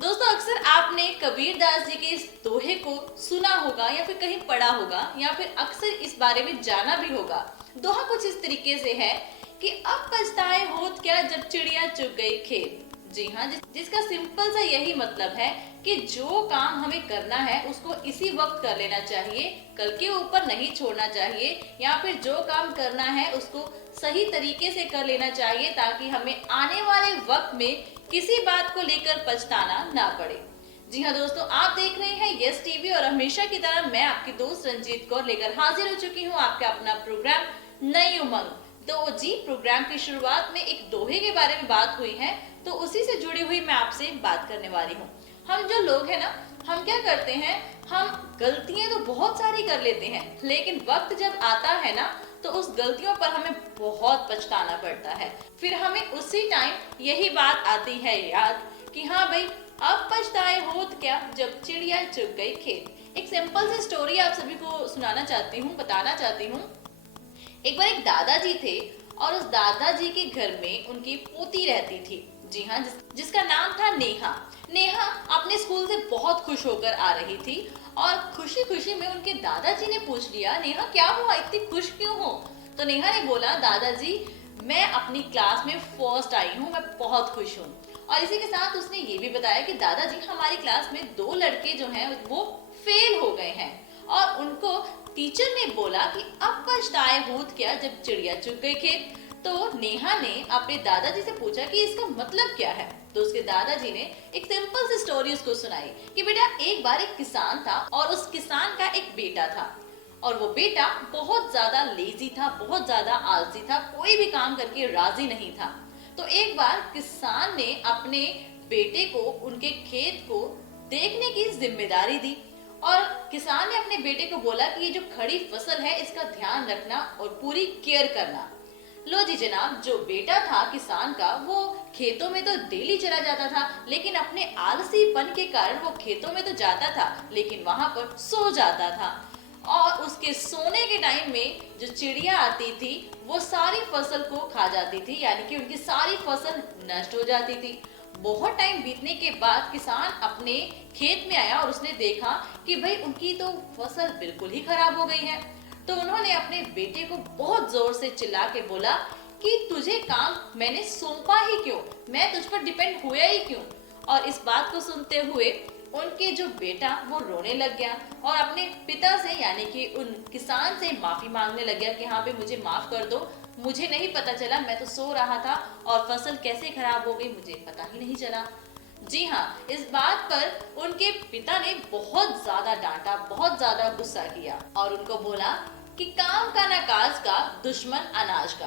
दोस्तों, अक्सर आपने कबीरदास जी के इस दोहे को सुना होगा या फिर कहीं पढ़ा होगा या फिर अक्सर इस बारे में जाना भी होगा। दोहा कुछ इस तरीके से है कि अब पछताए होत क्या जब चिड़िया चुग गई खेत। जी हाँ, जिसका सिंपल सा यही मतलब है कि जो काम हमें करना है उसको इसी वक्त कर लेना चाहिए, कल के ऊपर नहीं छोड़ना चाहिए, या फिर जो काम करना है उसको सही तरीके से कर लेना चाहिए ताकि हमें आने वाले वक्त में किसी बात को लेकर पछताना ना पड़े। जी हाँ दोस्तों, आप देख रहे हैं यस टीवी और हमेशा की तरह मैं आपकी दोस्त रंजीत कौर लेकर हाजिर हो चुकी हूँ आपका अपना प्रोग्राम नई उमंग। तो जी, प्रोग्राम की शुरुआत में एक दोहे के बारे में बात हुई है, तो उसी से जुड़ी हुई मैं आपसे बात करने वाली हूँ। हम जो लोग हैं ना, हम क्या करते हैं, हम गलतियां तो बहुत सारी कर लेते हैं, लेकिन वक्त जब आता है ना तो उस गलतियों पर हमें बहुत पछताना पड़ता है। फिर हमें उसी टाइम यही बात आती है याद कि हाँ भाई, अब पछताए होत क्या जब चिड़िया चुग गई खेत। एक सिंपल सी स्टोरी आप सभी को सुनाना चाहती हूँ, बताना चाहती हूँ। एक बार एक दादाजी थे और उस दादाजी के घर में उनकी पोती रहती थी। जी हाँ, जिसका नाम था नेहा। नेहा अपने स्कूल से बहुत खुश होकर आ रही थी और खुशी खुशी में उनके दादाजी ने पूछ लिया, नेहा क्या हुआ, इतनी खुश क्यों हो? तो नेहा ने बोला, दादाजी मैं अपनी क्लास में फर्स्ट आई हूँ, मैं बहुत खुश हूँ। और इसी के साथ उसने ये भी बताया कि दादाजी हमारी क्लास में 2 लड़के जो हैं वो फेल हो गए हैं और उनको टीचर ने बोला कि अब पछताए होत क्या जब चिड़िया चुग गई खेत। तो नेहा ने अपने दादाजी से पूछा कि इसका मतलब क्या है। तो उसके दादाजी ने एक सिंपल सी स्टोरी उसको सुनाई कि बेटा, एक बार एक किसान था और उस किसान का एक बेटा था और वो बेटा बहुत ज्यादा लेजी था, बहुत ज्यादा आलसी था, कोई भी काम करके राजी नहीं था। तो एक बार किसान ने अपने बेटे को उनके खेत को देखने की जिम्मेदारी दी और किसान ने अपने बेटे को बोला कि ये जो खड़ी फसल है इसका ध्यान रखना और पूरी केयर करना। लो जी जनाब, जो बेटा था किसान का वो खेतों में तो डेली चला जाता था, लेकिन अपने आलसीपन के कारण वो खेतों में तो जाता था लेकिन वहां पर सो जाता था। और उसके सोने के टाइम में जो चिड़िया आती थी वो सारी फसल को खा जाती थी, यानी कि उनकी सारी फसल नष्ट हो जाती थी। बहुत टाइम बीतने के बाद किसान अपने खेत में आया और उसने देखा कि भाई उनकी तो फसल बिल्कुल ही खराब हो गई है। तो उन्होंने अपने बेटे को बहुत जोर से चिल्ला के बोला कि तुझे काम मैंने सौंपा ही क्यों, मैं तुझ पर डिपेंड हुआ ही क्यों। और इस बात को सुनते हुए उनके जो बेटा वो रोने लग गया और अपने पिता से यानी कि उन किसान से माफी मांगने लग गया कि हाँ भाई मुझे माफ कर दो, मुझे नहीं पता चला, मैं तो सो रहा था और फसल कैसे खराब हो गई मुझे पता ही नहीं चला। जी हाँ, इस बात पर उनके पिता ने बहुत ज्यादा डांटा, बहुत ज्यादा गुस्सा किया और उनको बोला कि काम का ना काज का, दुश्मन अनाज का।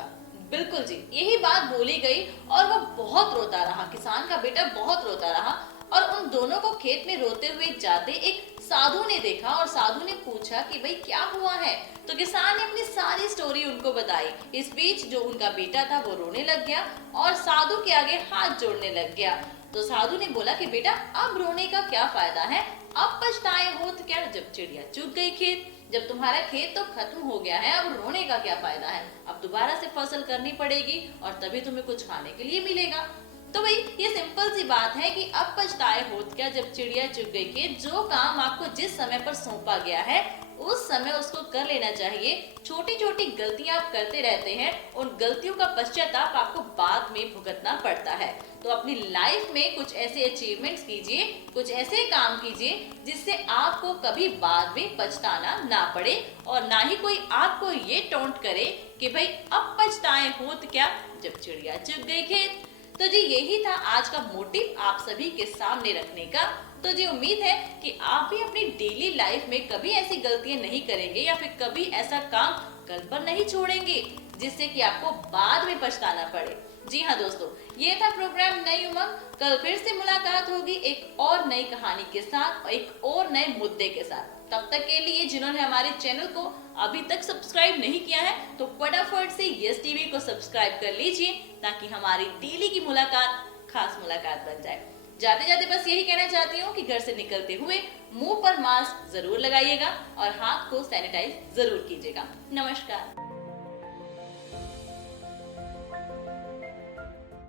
बिल्कुल जी, यही बात बोली गई और वो बहुत रोता रहा, किसान का बेटा बहुत रोता रहा। और उन दोनों को खेत में रोते हुए जाते एक साधु ने देखा और साधु ने पूछा कि भाई क्या हुआ है। तो किसान ने अपनी सारी स्टोरी उनको बताई। इस बीच जो उनका बेटा था वो रोने लग गया और साधु के आगे हाथ जोड़ने लग गया। तो साधु ने बोला कि बेटा, अब रोने का क्या फायदा है, अब पछताए होत क्या जब चिड़िया चुग गई खेत। जब तुम्हारा खेत तो खत्म हो गया है, अब रोने का क्या फायदा है, अब दोबारा से फसल करनी पड़ेगी और तभी तुम्हें कुछ खाने के लिए मिलेगा। तो भाई ये सिंपल सी बात है कि अब पछताए होत क्या जब चिड़िया चुग गई खेत। जो काम आपको जिस समय पर सौंपा गया है उस समय उसको कर लेना चाहिए। छोटी छोटी गलतियां आप करते रहते हैं, उन गलतियों का पश्चाताप आपको बाद में भुगतना पड़ता है। तो अपनी लाइफ में कुछ ऐसे अचीवमेंट्स कीजिए, कुछ ऐसे काम कीजिए जिससे आपको कभी बाद में पछताना ना पड़े और ना ही कोई आपको ये टोंट करे कि भाई अब पछताए होत क्या जब चिड़िया चुग गई खेत। तो जी यही था आज का मोटिव आप सभी के सामने रखने का। तो जी उम्मीद है कि आप भी अपनी डेली लाइफ में कभी ऐसी गलतियां नहीं करेंगे या फिर कभी ऐसा काम कल पर नहीं छोड़ेंगे जिससे कि आपको बाद में पछताना पड़े। जी हाँ दोस्तों, ये था प्रोग्राम नई उमंग। कल फिर से मुलाकात होगी एक और नई कहानी के साथ और एक और नए मुद्दे के साथ। तब तक के लिए जिन्होंने हमारे चैनल को अभी तक सब्सक्राइब नहीं किया है तो फटाफट से यस टीवी को सब्सक्राइब कर लीजिए ताकि हमारी डेली की मुलाकात खास मुलाकात बन जाए। जाते जाते बस यही कहना चाहती हूँ कि घर से निकलते हुए मुंह पर मास्क जरूर लगाइएगा और हाथ को सैनिटाइज जरूर कीजिएगा। नमस्कार।